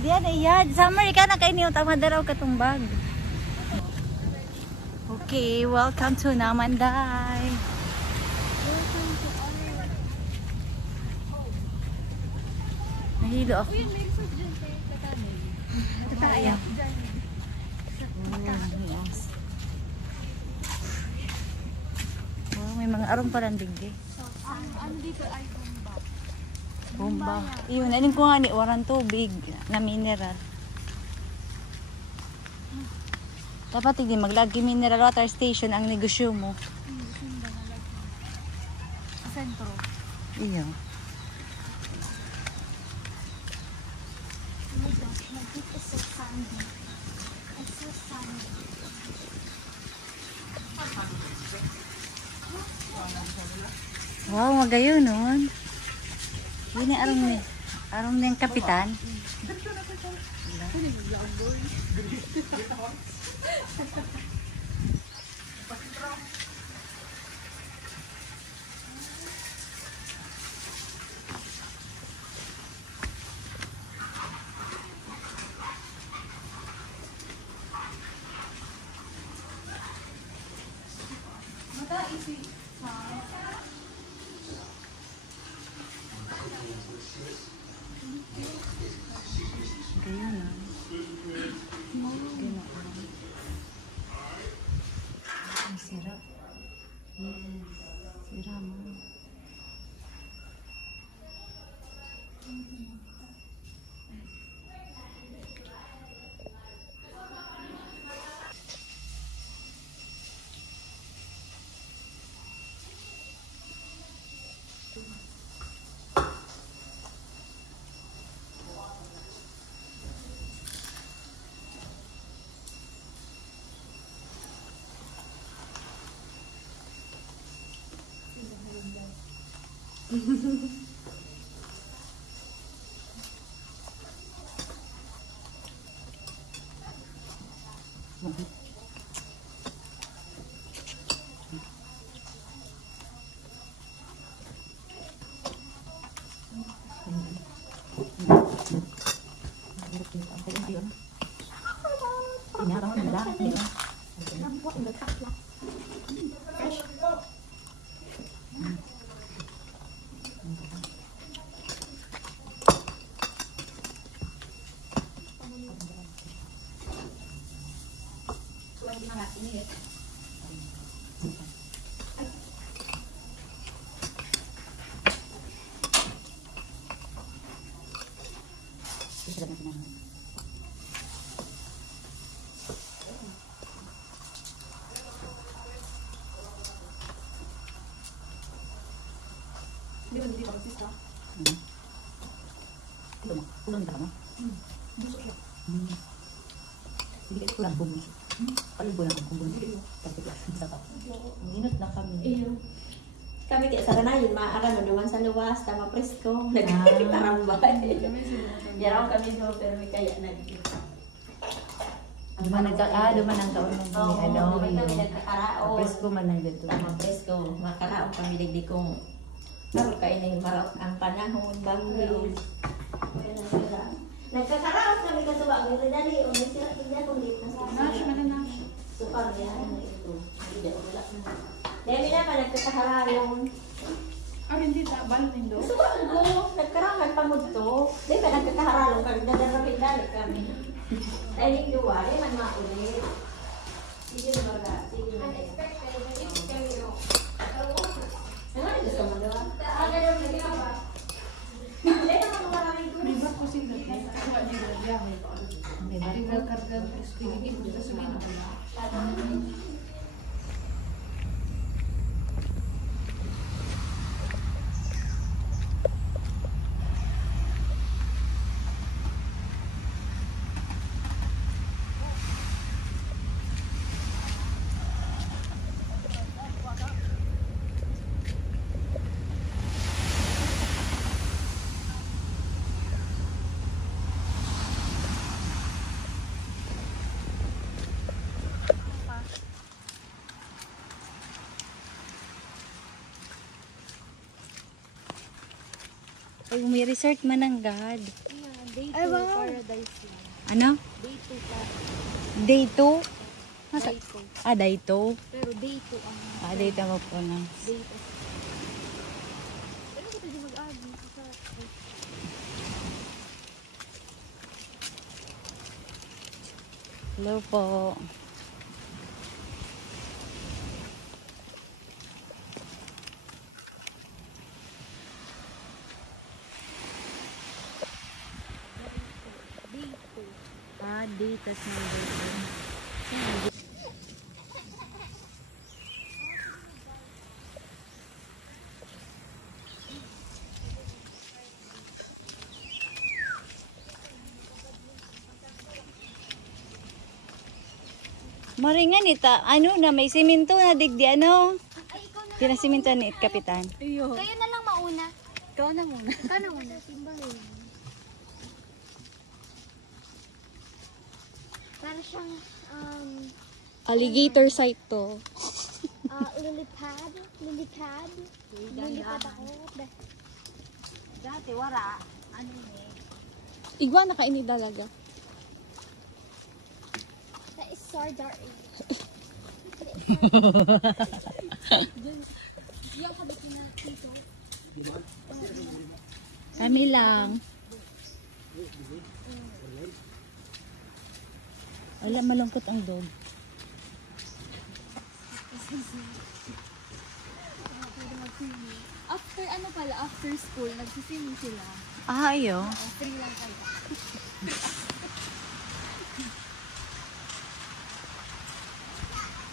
Diyan ayan. Summer ka na kayo niyo tama daraw katumbag. Okay, welcome to Namanday. Nahilo ako. Tataya. Yes. Wow, may mga arong parang digdi. Ano dito ay Bomba. Iyon, alin ko nga ni warang tubig na mineral. Dapat hindi maglagi mineral water station ang negosyo mo. sentro. Iyo. Wow, magayon nun. Ini arong ni ang kapitan. Di ba hindi ka magsista? Ulang ka mo? Busok siya. Hindi ka ulang bumi. Palubo lang ang bumi. Kasi sa tao. Minut na kami. Iyo. Kami kaya sa kanayon, maaara no naman sa luwas, tama presko. Nagkarambay. Yaraw kami doon, pero may kaya nagkita. Duman ang taon ng bumi. Oo, kami nagkakarao. Presko man lang dito. Tama presko. Makarao kami digdi kong naroon kayo na yung maraot ang panahon, bangis. Nagkakarao kami kasuwa. Ang ito dali, o may sila tignan kung dito na sila. Nash, man na nash. Supang yan, ito. Hindi ako wala na. Demi na pa, nagkakaharalong. Ah, hindi ta. Balot nindo. Suwa ko, nagkarangan pa mo to. Di ba nagkakaharalong kami, nadarapin dali kami. Dahil yung duwari, man maulit. Sige na ba? Sige na. Naman gusto mo daw? Hindi naman maraming Di ba ko sila? Kuha niyo biyahe. Tinggal karga terus tinggi kita sabihin ako. Ay, may resort mananggad. Day 2 paradise lang. Ano? Day 2 pa. Day 2? Nasa? Day 2. Ah, day 2? Pero day 2 ang Ah, day 2 po na. day 2. Pero kita di mag-agi. Hello po. Day 2. Ah, day, tas na day 2. Maringan ita, ano na, may simento na digdi, ano? Ay, ikaw na. Pinasiminto ni Kapitan. Kayo na lang mauna. Ikaw na muna. Ikaw na muna. Timbahin. Para siyang, Alligator site to. lilipad. Lilipad. Lilipad ako. Dati wala. Ano eh. Iguana ka ini dalaga. That is sardar. Yung kabitin na dito. Kami lang. Wala, malungkot ang dog. After ano pala, after school, nagsiswimming sila. Ah, ayo. Free lang kayo.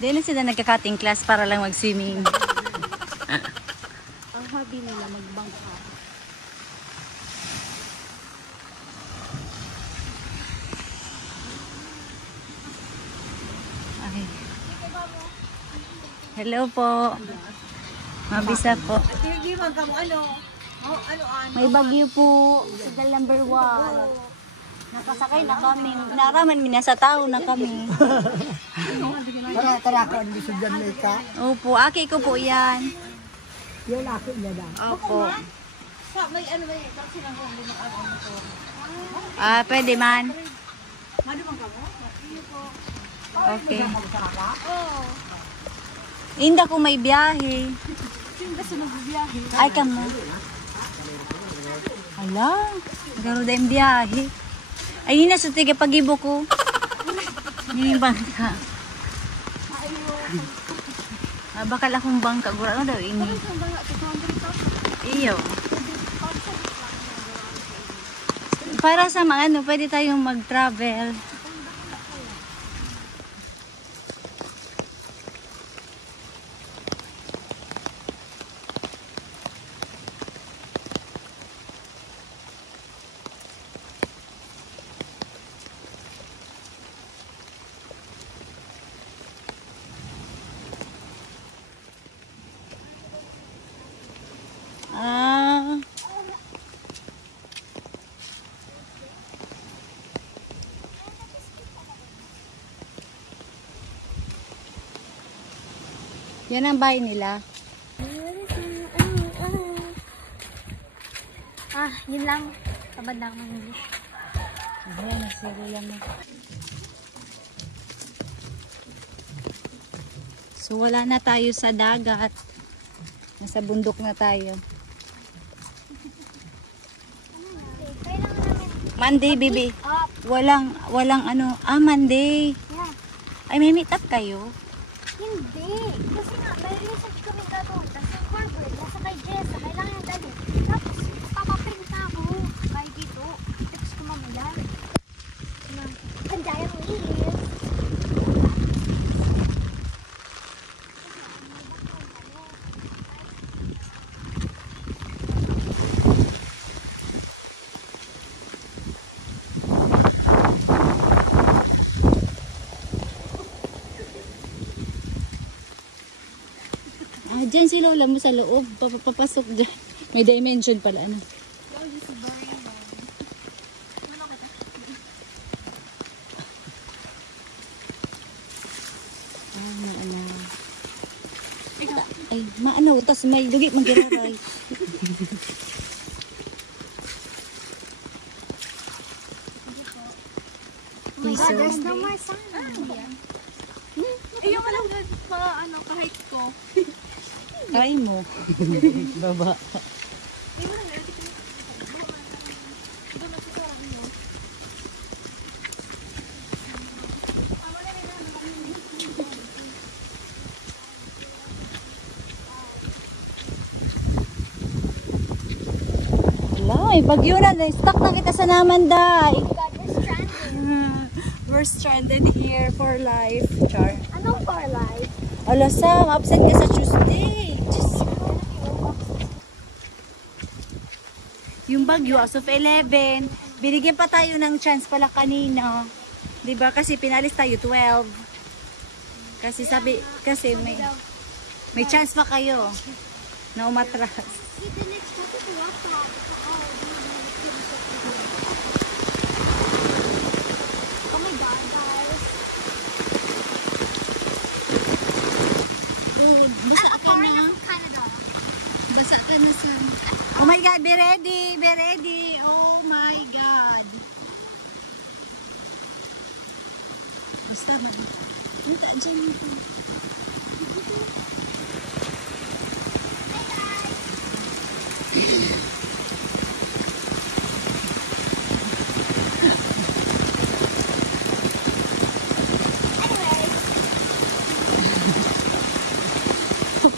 Dahil na sila nagka-cutting class para lang mag-swimming. Ang hobby nila magbangka. Ay. Hello po. Mabisa po. Hindi man ka mo ano? May bagyo po sa dal number 1. Nakasakay na kami. Naraman mi nasa tao na kami. Tara ko ang gusto dyan may ka. Opo, aki ko po yan. Yan ako niya lang. Opo. May ano ba yun? Kasi lang kung lumakad ang motor. Ah, pwede man. Okay. Hindi ko may biyahe. Sino ba sa nagbibiyahe? Ay, kamo. Hala, garo din biyahe. Ay, yun na sa tiga pag-ibo ko. Yun yung bangka. Ah, bakal akong bangka. Gura ano daw ini. Iyo. Para sa mga ano, pwede tayong mag-travel. Ah. Yan ang bahay nila. Yun lang. Tabad na ako ng English. Ayan, sila lang. So wala na tayo sa dagat. Nasa bundok na tayo. Monday, baby. Walang ano. Ah, Monday. Yeah. Ay, may meet up kayo? Hindi. Kasi nga, may research kami gagawin. Tapos yung Harvard, nasa kay Jessa, kailangan yung dali. Tapos, papaprint na ako. Kaya dito. Tapos ko mamaya. Andyan si Lola mo sa loob. Papasok dyan. May dimension pala. Ano? Ay, maanaw. Tas may dugi magiraray. Oh my God, there's no more sun. Yung alam mga ano, kahit ko. Try mo. Baba. Wala, bagyo na. Stuck na kita sa Namanday. God, we're stranded. We're stranded here for life. Char. Anong for life? Ala Sam, absent ka sa Tuesday. Diyos ko. Yung bagyo, as of 11, binigyan pa tayo ng chance pala kanina. Diba? Kasi pinalis tayo 12. Kasi sabi, kasi may chance pa kayo na umatras. Oh my God, guys. I'm a foreigner from Canada. Basa ka na sa... Oh my God, be ready! Be ready! Oh my God! Basta na. Punta dyan ito.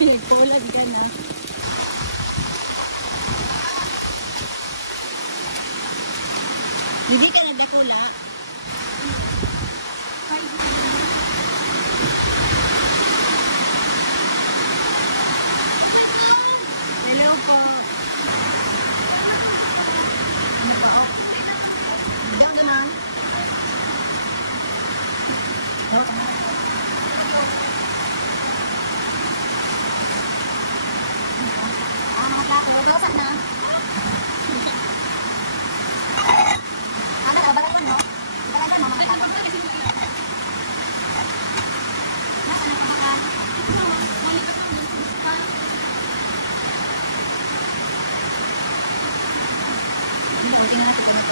Pinagpulad ka na. Hindi ka nagdekula? Hello po. Diyan ka na. Bawsan na. Ano, nakabalay mo, no? Balay mo, mamakita ko. Nasa nakabalan? Tingnan natin ito.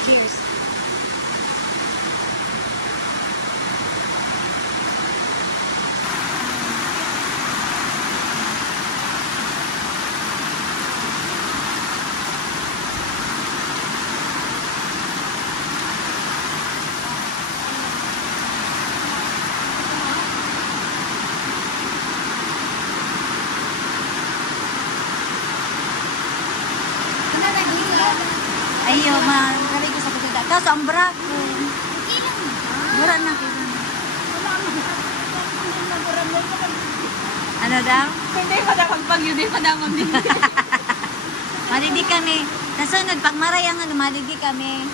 Cheers. Ayo, kami ko sa pagkita. Tapos, ang bra ko. Mura na. Ano daw? Hindi pa dapat pag yun, hindi pa dapat din. Malidi kami. Nasunod, pag marayangan, malidi kami.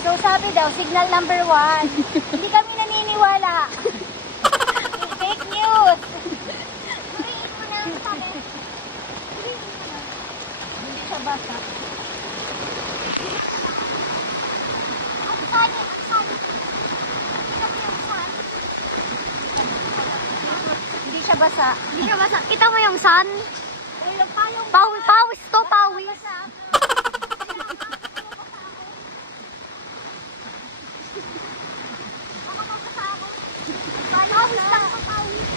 So sabi daw, signal number 1. Hindi kami naniniwala. Fake news. Hindi siya basa. Ang sabi basa. Hindi siya basa. Kita mo yung sun? Pawis to, pawis. Pawis lang to, pawis.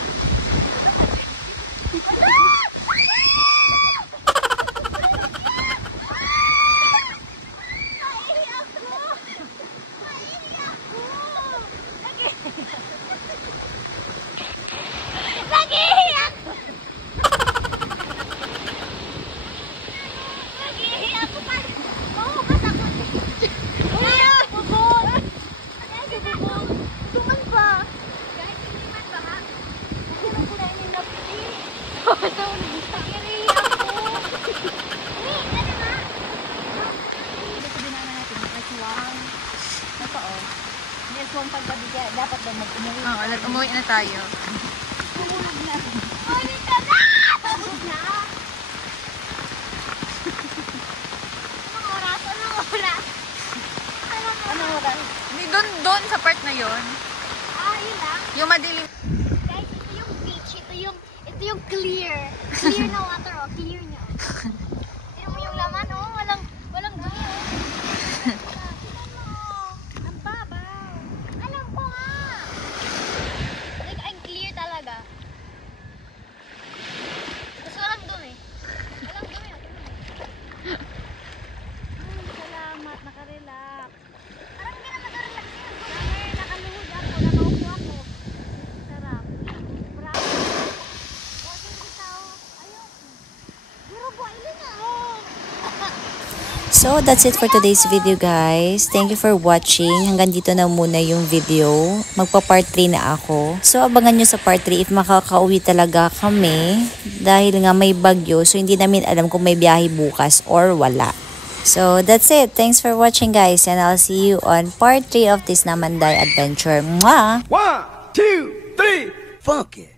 Dapat daw mag-umuwi. Oo, umuwi na tayo. Ulit ka na! Tapos na! Anong oras? Anong oras? Ano oras? Hindi, doon sa part na yon. Yun lang. Yung madilim. Guys, ito yung beach. Ito yung clear. Clear na water, oh. Clear niya. Tignan mo yung laman, oh. Walang dumi, oh. Tignan mo, oh. Ang babaw. Alam ko nga. Like, ang clear talaga. Tapos walang dumi. Walang dumi, oh. Salamat, nakarelax. Parang hindi na makarelax yun. Nakaluhod ako, nakaupo ako. Sarap. Bravo. O, hindi tao. Ayun. Guro po, ilin na. So, that's it for today's video, guys. Thank you for watching. Hanggang dito na muna yung video. Magpa-part 3 na ako. So, abangan nyo sa part 3 if makakauwi talaga kami. Dahil nga may bagyo, so hindi namin alam kung may biyahe bukas or wala. So, that's it. Thanks for watching, guys. And I'll see you on part 3 of this Namanday adventure. Mwah! 1, 2, 3, funky.